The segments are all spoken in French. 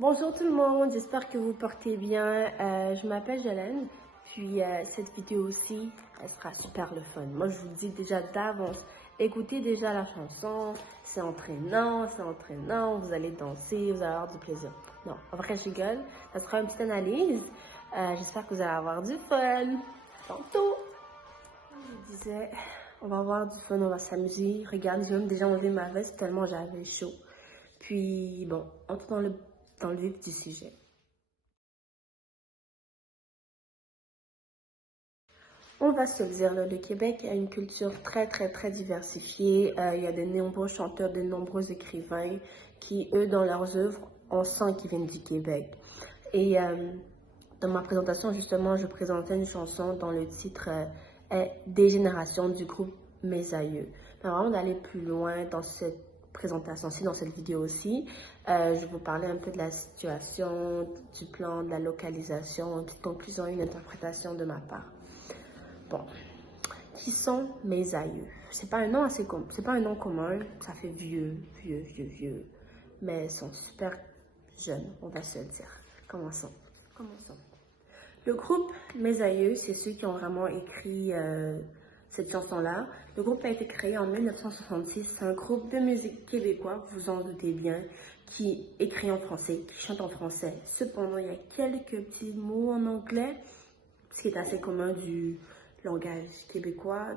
Bonjour tout le monde, j'espère que vous portez bien. Je m'appelle Jolene, puis cette vidéo aussi, elle sera super le fun. Moi, je vous dis déjà d'avance, écoutez déjà la chanson, c'est entraînant, vous allez danser, vous allez avoir du plaisir. Non, en vrai, je rigole, ça sera une petite analyse. J'espère que vous allez avoir du fun. Tantôt, je disais, on va avoir du fun, on va s'amuser. Regarde, j'ai même déjà enlevé ma veste tellement j'avais chaud. Puis, bon, entre dans le vif du sujet. On va se le dire, là, le Québec a une culture très diversifiée. Il y a de nombreux chanteurs, de nombreux écrivains qui, eux, dans leurs œuvres, on sent qu'ils viennent du Québec. Et dans ma présentation, justement, je présentais une chanson dont le titre est Des générations du groupe Mes Aïeux. Mais avant d'aller plus loin dans cette présentation-ci, dans cette vidéo-ci, je vais vous parler un peu de la situation, du plan, de la localisation, une petite conclusion et une interprétation de ma part. Bon, qui sont mes aïeux? C'est pas un nom c'est pas un nom commun, ça fait vieux, mais ils sont super jeunes, on va se le dire. Commençons. Le groupe Mes Aïeux, c'est ceux qui ont vraiment écrit cette chanson-là. Le groupe a été créé en 1966. C'est un groupe de musique québécois, vous en doutez bien, qui écrit en français, qui chante en français. Cependant, il y a quelques petits mots en anglais, ce qui est assez commun du langage québécois,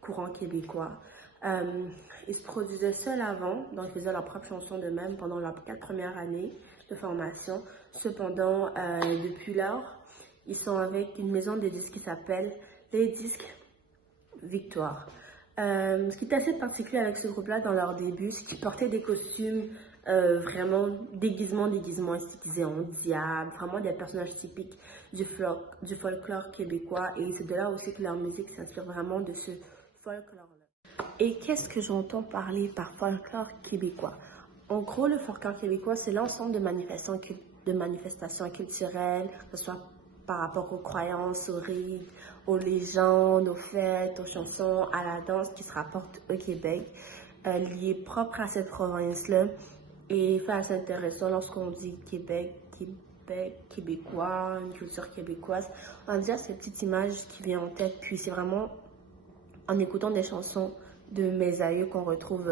courant québécois. Ils se produisaient seuls avant, donc ils faisaient leurs propres chansons d'eux-mêmes pendant leurs 4 premières années de formation. Cependant, depuis lors, ils sont avec une maison de disques qui s'appelle Les Disques Victoire. Ce qui est assez particulier avec ce groupe-là dans leur début, c'est qu'ils portaient des costumes vraiment déguisement stylisés en diable, vraiment des personnages typiques du folklore québécois. Et c'est de là aussi que leur musique s'inspire vraiment de ce folklore-là. Et qu'est-ce que j'entends parler par folklore québécois? En gros, le folklore québécois, c'est l'ensemble de manifestations culturelles, que ce soit par rapport aux croyances, aux rites, aux légendes, aux fêtes, aux chansons, à la danse qui se rapportent au Québec, liées propres à cette province-là. Et c'est assez intéressant lorsqu'on dit Québec, québécois, une culture québécoise. On a déjà cette petite image qui vient en tête, puis c'est vraiment en écoutant des chansons de mes aïeux qu'on retrouve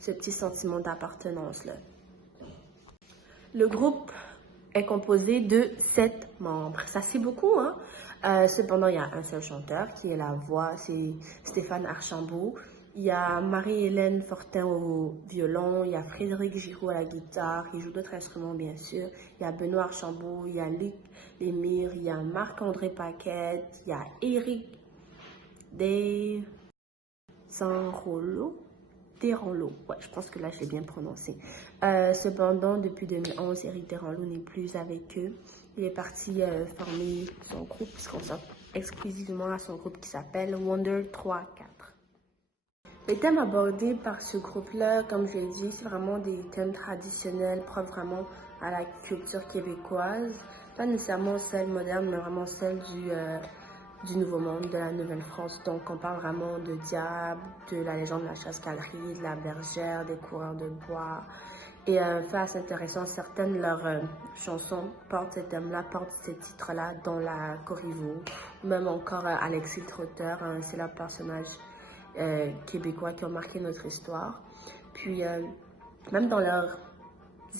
ce petit sentiment d'appartenance-là. Le groupe est composé de 7 membres. Ça, c'est beaucoup, hein? Cependant, il y a un seul chanteur qui est la voix, c'est Stéphane Archambault. Il y a Marie-Hélène Fortin au violon, il y a Frédéric Giroux à la guitare, il joue d'autres instruments bien sûr. Il y a Benoît Archambault, il y a Luc Lémire, il y a Marc-André Paquette, il y a Éric Desranleau. Ouais, je pense que là, je l'ai bien prononcé. Cependant, depuis 2011, Éric Desranleau n'est plus avec eux. Il est parti former son groupe, puisqu'on sort exclusivement à son groupe qui s'appelle Wonder 3-4. Les thèmes abordés par ce groupe-là, comme je l'ai dit, c'est vraiment des thèmes traditionnels, propres vraiment à la culture québécoise. Pas nécessairement celle moderne, mais vraiment celle du Nouveau Monde, de la Nouvelle-France. Donc, on parle vraiment de diable, de la légende de la chasse-galerie, de la bergère, des coureurs de bois. Et fait assez intéressant, certaines de leurs chansons portent ces thèmes-là, portent ces titres-là, dont la Corriveau, même encore Alexis Trotteur, c'est leur personnage québécois qui ont marqué notre histoire. Puis, même dans leurs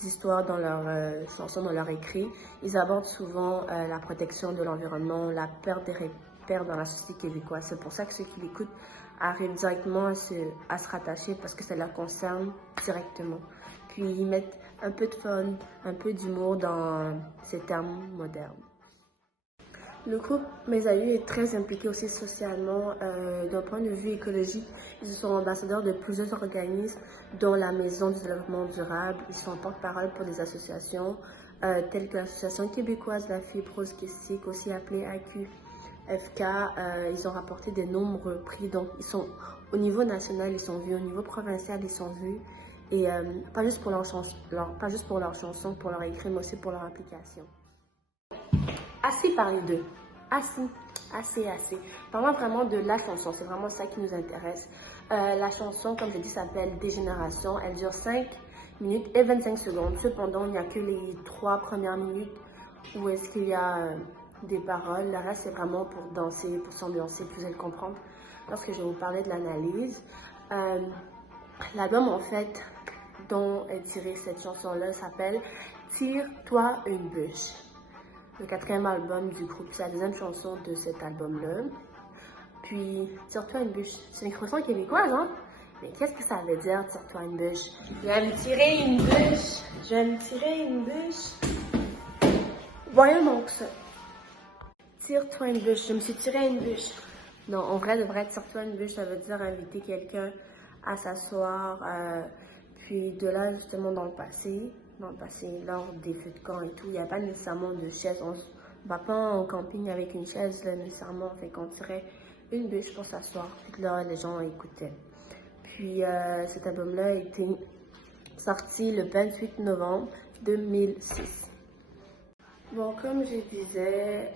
histoires, dans leurs chansons, dans leurs écrits, ils abordent souvent la protection de l'environnement, la perte des repères dans la société québécoise. C'est pour ça que ceux qui l'écoutent arrivent directement à se rattacher parce que ça leur concerne directement. Puis ils mettent un peu de fun, un peu d'humour dans ces termes modernes. Le groupe Mes Aïeux est très impliqué aussi socialement. D'un point de vue écologique, ils sont ambassadeurs de plusieurs organismes, dont la Maison du développement durable. Ils sont porte-parole pour des associations telles que l'Association québécoise de la fibrose kystique, aussi appelée AQFK. Ils ont rapporté de nombreux prix. Donc, ils sont au niveau national, ils sont vus. Au niveau provincial, ils sont vus. Et pas juste pour leurs chansons, pour leur écrit, mais aussi pour leur implication. Assez parlé d'eux. Assez. Parlons vraiment de la chanson, c'est vraiment ça qui nous intéresse. La chanson, comme je dis, s'appelle Des générations. Elle dure 5 minutes et 25 secondes. Cependant, il n'y a que les 3 premières minutes où est-ce qu'il y a des paroles. Le reste, c'est vraiment pour danser, pour s'ambiancer, vous allez le comprendre lorsque je vais vous parler de l'analyse. L'album, en fait, dont est tirée cette chanson-là s'appelle Tire-toi une bûche. Le 4e album du groupe, c'est la 2e chanson de cet album-là. Puis, Tire-toi une bûche, c'est une expression québécoise, hein? Mais qu'est-ce que ça veut dire, tire-toi une bûche? Je vais me tirer une bûche. Je vais me tirer une bûche. Voyons donc ça. Tire-toi une bûche. Je me suis tiré une bûche. Non, en vrai, de vrai, tire-toi une bûche, ça veut dire inviter quelqu'un à s'asseoir. Puis de là, justement, dans le passé, lors des feux de camp et tout, il n'y a pas nécessairement de chaise. On ne va pas en camping avec une chaise, là, nécessairement. Fait qu'on tirait une bûche pour s'asseoir. Puis là, les gens écoutaient. Puis cet album-là a été sorti le 28 novembre 2006. Bon, comme je disais,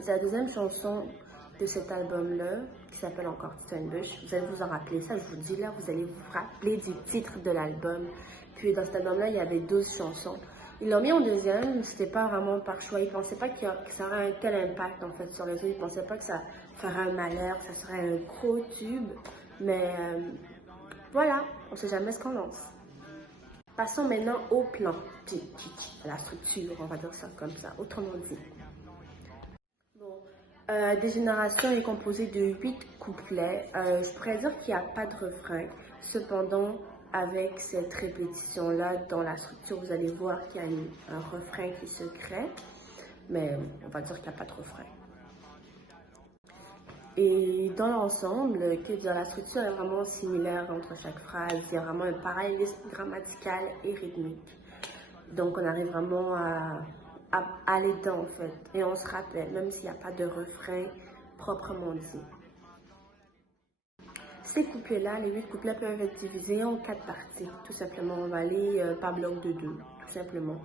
c'est la 2e chanson de cet album-là, qui s'appelle encore Tire-toi une bûche. Vous allez vous en rappeler, ça je vous dis là, vous allez vous rappeler du titre de l'album. Puis dans cet album-là, il y avait 12 chansons. Ils l'ont mis en 2e, c'était pas vraiment par choix. Ils ne pensaient pas que ça aurait un tel impact en fait sur les autres. Ils ne pensaient pas que ça ferait un malheur, que ça serait un gros tube. Mais voilà, on ne sait jamais ce qu'on lance. Passons maintenant au plan, à la structure, on va dire ça comme ça, autrement dit. Bon, Dégénération est composée de 8 couplets. Je pourrais dire qu'il n'y a pas de refrain. Cependant, avec cette répétition-là, dans la structure, vous allez voir qu'il y a un refrain qui se crée. Mais on va dire qu'il n'y a pas de refrain. Et dans l'ensemble, la structure est vraiment similaire entre chaque phrase. Il y a vraiment un parallélisme grammatical et rythmique. Donc on arrive vraiment à aller dedans en fait. Et on se rappelle, même s'il n'y a pas de refrain proprement dit. Ces couplets-là, les 8 couplets peuvent être divisés en 4 parties. Tout simplement, on va aller par bloc de 2, tout simplement.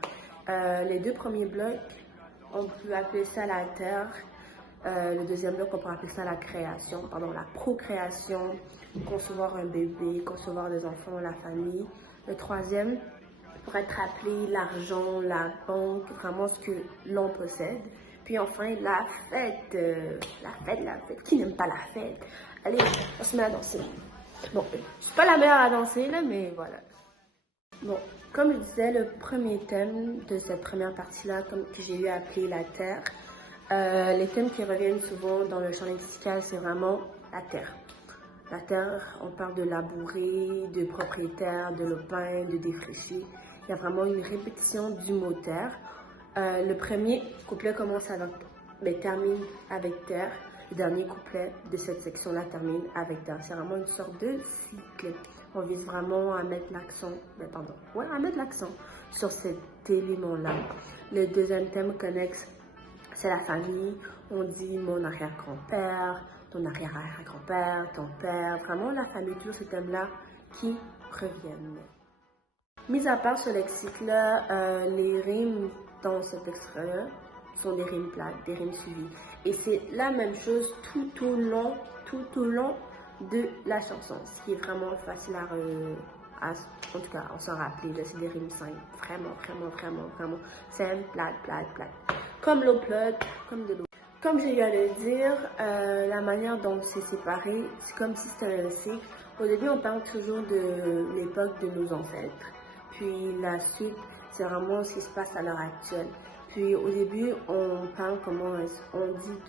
Les 2 premiers blocs, on peut appeler ça la terre. Le 2e bloc, on peut appeler ça la création, pardon, la procréation, concevoir un bébé, concevoir des enfants, la famille. Le 3e pourrait être appelé l'argent, la banque, vraiment ce que l'on possède. Puis enfin, la fête. La fête. Qui n'aime pas la fête? Allez, on se met à danser. Bon, je suis pas la meilleure à danser, là, mais voilà. Bon, comme je disais, le premier thème de cette première partie-là, que j'ai eu à appeler la terre, les thèmes qui reviennent souvent dans le champ lexical, c'est vraiment la terre. La terre, on parle de labourer, de propriétaire, de lopin, de défricher. Il y a vraiment une répétition du mot terre. Le premier couplet commence avec, termine avec terre. Le dernier couplet de cette section-là termine avec terre. C'est vraiment une sorte de cycle. On vise vraiment à mettre l'accent, à mettre l'accent sur cet élément-là. Le 2e thème connexe, c'est la famille. On dit mon arrière-grand-père, ton arrière-arrière-grand-père, ton père. Vraiment la famille, toujours ces thèmes-là qui reviennent. Mis à part ce lexique-là, les rimes dans cet extrait-là sont des rimes plates, des rimes suivies. Et c'est la même chose tout au long de la chanson, ce qui est vraiment facile en tout cas, on s'en rappelle, c'est des rimes simples, vraiment simple, plate. Comme l'eau plate, comme de l'eau. Comme je viens de le dire, la manière dont c'est séparé, c'est comme si c'était un cycle. Au début, on parle toujours de l'époque de nos ancêtres. Puis la suite, c'est vraiment ce qui se passe à l'heure actuelle. Puis au début, on parle on dit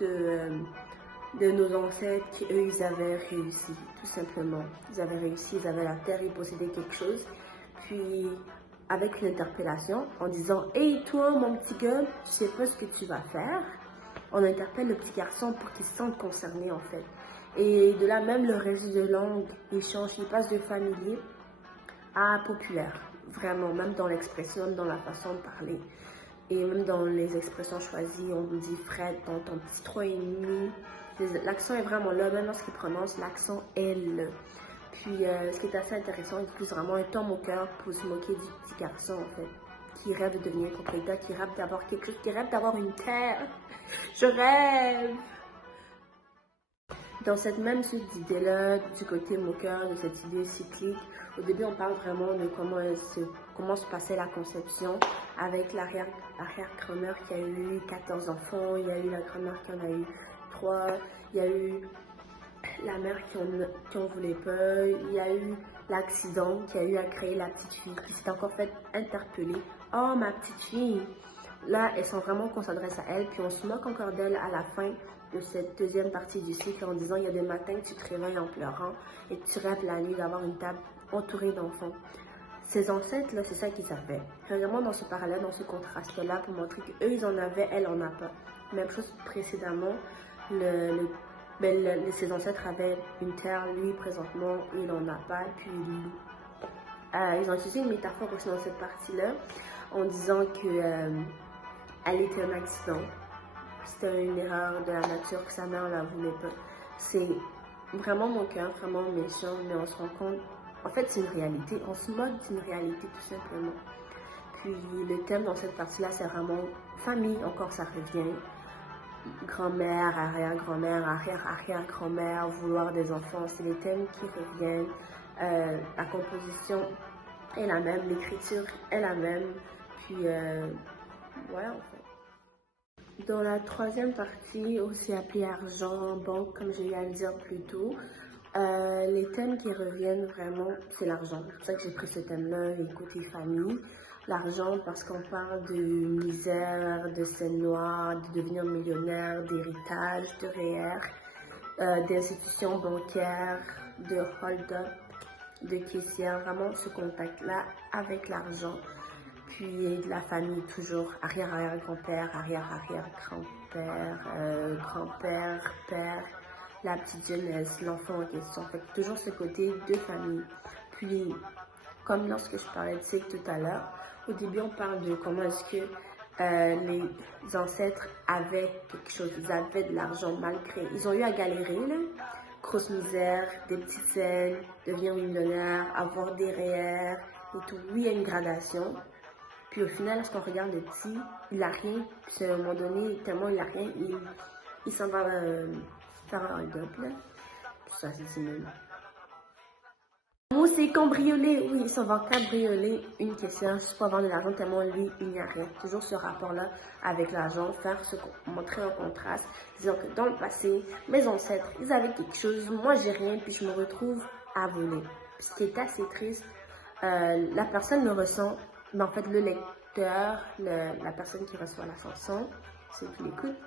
de nos ancêtres qui, eux, ils avaient réussi, tout simplement. Ils avaient réussi, ils avaient la terre, ils possédaient quelque chose. Puis avec une interpellation, en disant « Hey, toi, mon petit gars, tu sais pas ce que tu vas faire ?» On interpelle le petit garçon pour qu'il se sente concerné, en fait. Et de là, même le registre de langue, il change, il passe de familier à populaire. Vraiment, même dans l'expression, même dans la façon de parler. Et même dans les expressions choisies, on dit « Fred, dans ton petit 3,5 ». L'accent est vraiment là, même lorsqu'il prononce, l'accent est là. Puis, ce qui est assez intéressant, il utilise vraiment un ton moqueur pour se moquer du petit garçon, en fait, qui rêve de devenir propriétaire, qui rêve d'avoir quelque chose, qui rêve d'avoir une terre. Je rêve! Dans cette même suite d'idées-là, du côté moqueur, de cette idée cyclique, au début, on parle vraiment de comment elle se comment se passait la conception avec l'arrière-grand-mère qui a eu 14 enfants, il y a eu la grand-mère qui en a eu 3, il y a eu la mère qui en voulait pas, il y a eu l'accident qui a eu à créer la petite fille qui s'est encore fait interpeller. Oh, ma petite fille! Là, elles sont vraiment qu'on s'adresse à elle, puis on se moque encore d'elle à la fin de cette deuxième partie du cycle en disant il y a des matins que tu te réveilles en pleurant et que tu rêves la nuit d'avoir une table entourée d'enfants. Ces ancêtres, là, c'est ça qu'ils avaient. Vraiment dans ce parallèle, dans ce contraste-là, pour montrer qu'eux, ils en avaient, elle en a pas. Même chose précédemment, ses ancêtres avaient une terre, lui, présentement, il en a pas, puis il loue. Ils ont utilisé une métaphore aussi dans cette partie-là, en disant que elle était un accident. C'était une erreur de la nature que sa mère ne la voulait pas. C'est vraiment mon cœur, vraiment méchant, mais on se rend compte, en fait c'est une réalité, on se moque d'une réalité tout simplement. Puis le thème dans cette partie-là, c'est vraiment famille, encore ça revient. Grand-mère, arrière-grand-mère, arrière-arrière-grand-mère, vouloir des enfants, c'est les thèmes qui reviennent. La composition est la même, l'écriture est la même, puis ouais en fait. Dans la troisième partie, aussi appelée argent, banque, comme j'ai eu à le dire plus tôt, les thèmes qui reviennent vraiment, c'est l'argent. C'est pour ça que j'ai pris ce thème-là, les côtés famille. L'argent parce qu'on parle de misère, de scène noire, de devenir millionnaire, d'héritage, de REER, d'institutions bancaires, de hold-up, de caissière, vraiment ce contact-là avec l'argent. Puis de la famille, toujours arrière-arrière-grand-père, arrière-arrière-grand-père, grand-père, père, la petite jeunesse, l'enfant en question. Fait que toujours ce côté de famille. Puis, comme lorsque je parlais de cycle tout à l'heure, au début on parle de comment est-ce que les ancêtres avaient quelque chose, ils avaient de l'argent malgré. Ils ont eu à galérer, là. Grosse misère, des petites scènes, devenir millionnaire, avoir des REER et tout. Oui, il y a une gradation. Puis au final, lorsqu'on regarde le petit, il n'a rien. Puis à un moment donné, tellement il n'a rien, il s'en va faire un hold-up, là. Puis ça, c'est même. Moi, c'est cambrioler. Oui, il s'en va cambrioler une question juste pour avoir de l'argent, tellement lui, il n'y a rien. Toujours ce rapport-là avec l'argent, montrer un contraste, disant que dans le passé, mes ancêtres, ils avaient quelque chose, moi j'ai rien, puis je me retrouve à voler. Puis ce qui est assez triste, la personne le ressent, mais en fait le lecteur, la personne qui reçoit la chanson, ceux qui l'écoutent,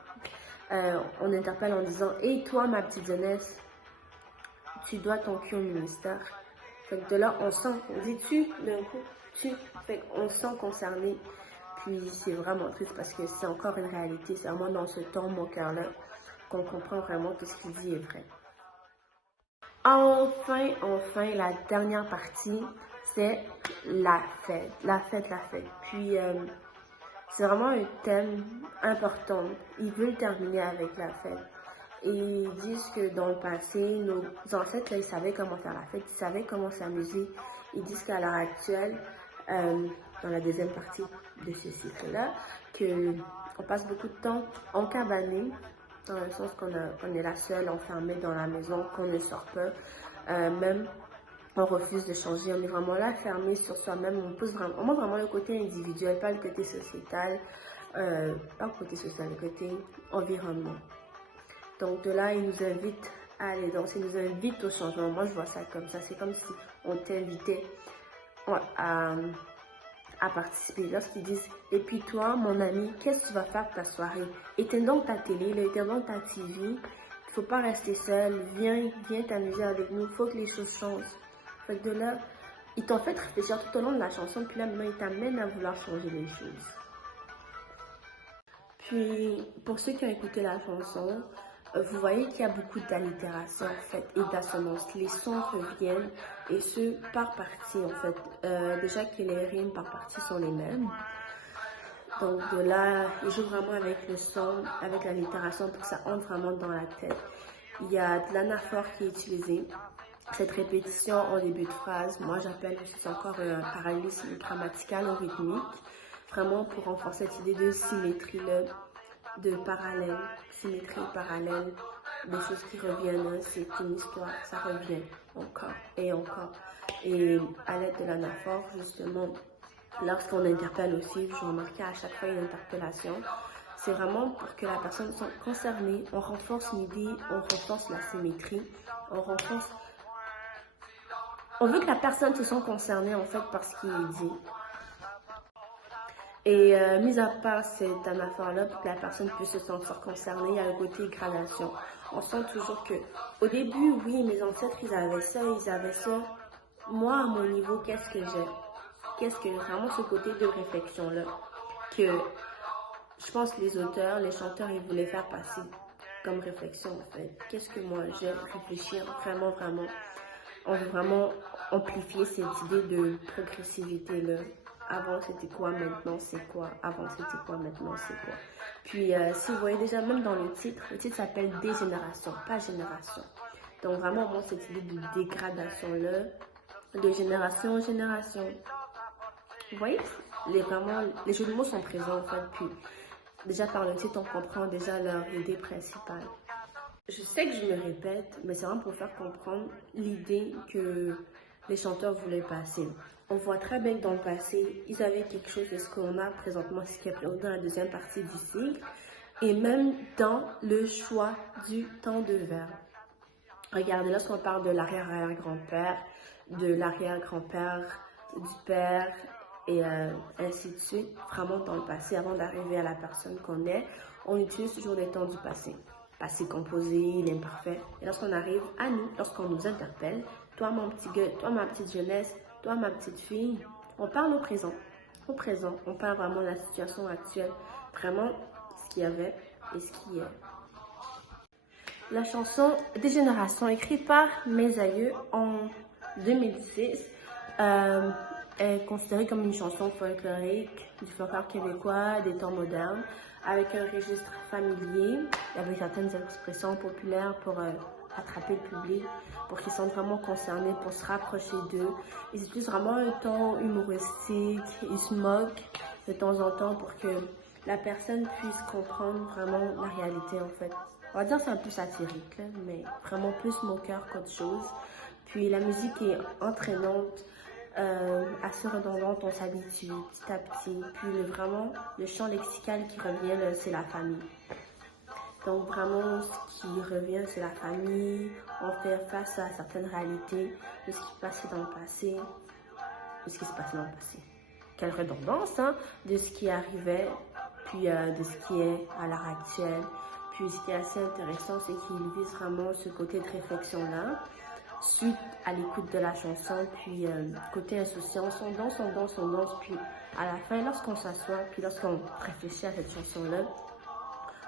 on interpelle en disant « Hey toi ma petite jeunesse, tu dois ton cul au ministère ». Fait que de là on sent, on dit tu, d'un coup, tu, fait qu'on se sent concerné. Puis c'est vraiment triste parce que c'est encore une réalité, c'est vraiment dans ce ton, mon cœur-là, qu'on comprend vraiment que ce qu'il dit est vrai. Enfin, la dernière partie, c'est la fête. Puis, c'est vraiment un thème important. Ils veulent terminer avec la fête. Et ils disent que dans le passé, nos ancêtres, là, ils savaient comment faire la fête, ils savaient comment s'amuser. Ils disent qu'à l'heure actuelle, dans la deuxième partie de ce cycle-là, qu'on passe beaucoup de temps en cabanée, dans le sens qu'on est la seule enfermée dans la maison, qu'on ne sort pas, même on refuse de changer, on est vraiment là fermé sur soi-même, on pousse vraiment le côté individuel, pas le côté sociétal, pas le côté social, le côté environnement. Donc de là, ils nous invitent à aller danser, ils nous invitent au changement. Moi, je vois ça comme ça, c'est comme si on t'invitait à participer. Lorsqu'ils disent « Et puis toi, mon ami, qu'est-ce que tu vas faire de ta soirée? Éteins donc ta télé, éteins donc ta TV. Il ne faut pas rester seul. Viens t'amuser avec nous. Il faut que les choses changent. » Fait que de là, ils t'ont fait réfléchir tout au long de la chanson. Puis là, maintenant, ils t'amènent à vouloir changer les choses. Puis, pour ceux qui ont écouté la chanson, vous voyez qu'il y a beaucoup d'allitération en fait et d'assonance. Les sons reviennent et ce par partie en fait. Déjà que les rimes par partie sont les mêmes. Donc de là, ils jouent vraiment avec le son, avec l'allitération pour que ça entre vraiment dans la tête. Il y a de l'anaphore qui est utilisé. Cette répétition en début de phrase, moi j'appelle c'est encore un parallélisme grammatical ou rythmique. Vraiment pour renforcer cette idée de symétrie là. De parallèle, symétrie parallèle, des choses qui reviennent, c'est une histoire, ça revient encore et encore. Et à l'aide de l'anaphore, justement, Lorsqu'on interpelle aussi, je remarquais à chaque fois une interpellation, c'est vraiment pour que la personne soit concernée. On renforce l'idée, on renforce la symétrie, on renforce... On veut que la personne se sente concernée en fait par ce qui est dit. Et mis à part cette anaphore-là, pour que la personne puisse se sentir concernée, il y a le côté gradation. On sent toujours que, au début, oui, mes ancêtres, ils avaient ça, ils avaient ça. Moi, à mon niveau, qu'est-ce que j'ai? Qu'est-ce que vraiment ce côté de réflexion-là que je pense que les auteurs, les chanteurs, ils voulaient faire passer comme réflexion, en fait. Qu'est-ce que moi, j'ai réfléchir vraiment, vraiment. On veut vraiment amplifier cette idée de progressivité-là. Avant, c'était quoi, maintenant, c'est quoi. Avant, c'était quoi, maintenant, c'est quoi. Puis, si vous voyez déjà, même dans le titre s'appelle Dégénération, pas Génération. Donc, vraiment, moi, cette idée de dégradation-là, de génération en génération. Vous voyez, les jeux de mots sont présents, en fait. Puis, déjà, par le titre, on comprend déjà leur idée principale. Je sais que je me répète, mais c'est vraiment pour faire comprendre l'idée que les chanteurs voulaient passer. On voit très bien que dans le passé, ils avaient quelque chose de ce qu'on a présentement, ce qui est présent dans la deuxième partie du cycle, et même dans le choix du temps de verbe. Regardez, lorsqu'on parle de l'arrière-arrière-grand-père, de l'arrière-grand-père, du père, et ainsi de suite, vraiment dans le passé, avant d'arriver à la personne qu'on est, on utilise toujours les temps du passé. Passé composé, l'imparfait. Et lorsqu'on arrive à nous, lorsqu'on nous interpelle, toi mon petit gars, toi ma petite jeunesse, toi ma petite fille, on parle au présent. Au présent, on parle vraiment de la situation actuelle, vraiment ce qu'il y avait et ce qui est. La chanson Dégénération, écrite par mes aïeux en 2006, est considérée comme une chanson folklorique du folklore québécois des temps modernes, avec un registre familier, avec certaines expressions populaires pour attraper le public, pour qu'ils soient vraiment concernés, pour se rapprocher d'eux. Ils utilisent vraiment un ton humoristique, ils se moquent de temps en temps pour que la personne puisse comprendre vraiment la réalité en fait. On va dire que c'est un peu satirique, là, mais vraiment plus moqueur qu'autre chose. Puis la musique est entraînante, assez redondante, on s'habitue petit à petit. Puis vraiment, le champ lexical qui revient, c'est la famille. Donc vraiment, ce qui revient, c'est la famille. On fait face à certaines réalités de ce qui se passait dans le passé, de ce qui se passait dans le passé. Quelle redondance, hein, de ce qui arrivait, puis de ce qui est à l'heure actuelle. Puis ce qui est assez intéressant, c'est qu'il vise vraiment ce côté de réflexion-là, suite à l'écoute de la chanson, puis côté insouciance, on danse, puis à la fin, lorsqu'on s'assoit, puis lorsqu'on réfléchit à cette chanson-là,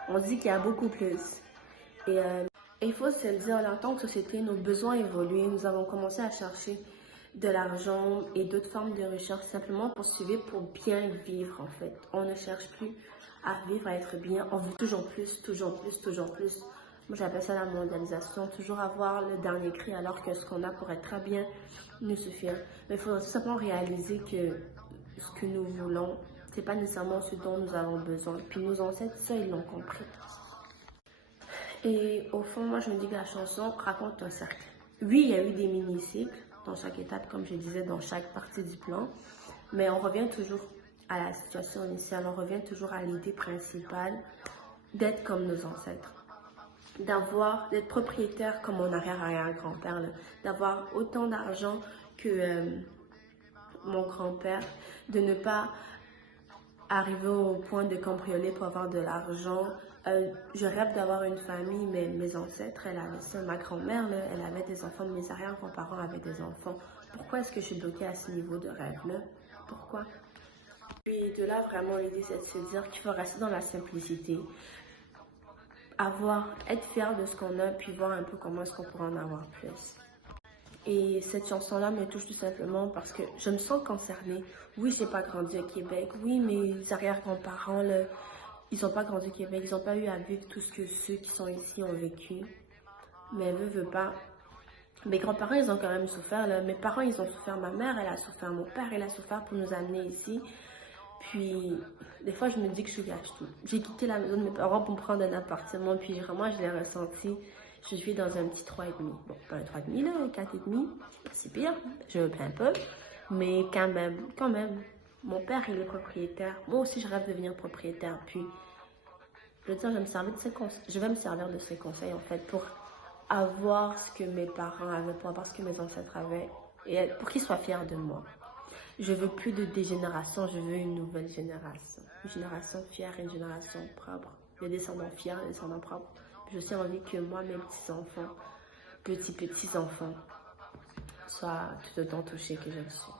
on dit qu'il y a beaucoup plus. Et il faut se le dire, en tant que société, nos besoins évoluent, nous avons commencé à chercher de l'argent et d'autres formes de recherche simplement pour suivre, pour bien vivre en fait. On ne cherche plus à vivre, à être bien, on veut toujours plus, toujours plus, toujours plus. Moi j'appelle ça la mondialisation, toujours avoir le dernier cri alors que ce qu'on a pour être très bien nous suffire. Mais il faut simplement réaliser que ce que nous voulons, c'est pas nécessairement ce dont nous avons besoin. Puis nos ancêtres, ça ils l'ont compris. Et au fond, moi je me dis que la chanson raconte un cercle. Oui, il y a eu des mini-cycles dans chaque étape, comme je disais, dans chaque partie du plan. Mais on revient toujours à la situation initiale, on revient toujours à l'idée principale d'être comme nos ancêtres. D'être propriétaire comme mon arrière-arrière-grand-père, d'avoir autant d'argent que mon grand-père, de ne pas arriver au point de cambrioler pour avoir de l'argent. Je rêve d'avoir une famille, mais mes ancêtres, elle avait ça. Ma grand-mère, elle avait des enfants, mes arrière-grands-parents avaient des enfants. Pourquoi est-ce que je suis bloquée à ce niveau de rêve-là? Pourquoi? Puis de là, vraiment, l'idée, c'est de se dire qu'il faut rester dans la simplicité. Être fier de ce qu'on a, puis voir un peu comment est-ce qu'on pourrait en avoir plus. Et cette chanson-là me touche tout simplement parce que je me sens concernée. Oui, j'ai pas grandi au Québec. Oui, mes arrière-grands-parents, là, ils n'ont pas grandi au Québec. Ils n'ont pas eu à vivre tout ce que ceux qui sont ici ont vécu. Mais veut pas. Mes grands-parents, ils ont quand même souffert. Là. Mes parents, ils ont souffert. Ma mère, elle a souffert. Mon père, il a souffert pour nous amener ici. Puis, des fois, je me dis que je suis gâchée. J'ai quitté la maison de mes parents pour me prendre un appartement. Puis, vraiment, je l'ai ressenti. Je vis dans un petit 3,5. Bon, pas un 3,5 là, un 4,5. C'est pas si pire. Je me plains pas. Mais quand même. Mon père, il est propriétaire. Moi aussi, je rêve de devenir propriétaire. Puis, je veux dire, je vais me servir de ses conseils, en fait, pour avoir ce que mes parents avaient, pour avoir ce que mes ancêtres avaient, et pour qu'ils soient fiers de moi. Je veux plus de dégénération, je veux une nouvelle génération. Une génération fière, une génération propre. Des descendants fiers, des descendants propres. J'ai aussi envie que moi, mes petits-enfants, petits-petits-enfants, soient tout autant touchés que je le suis.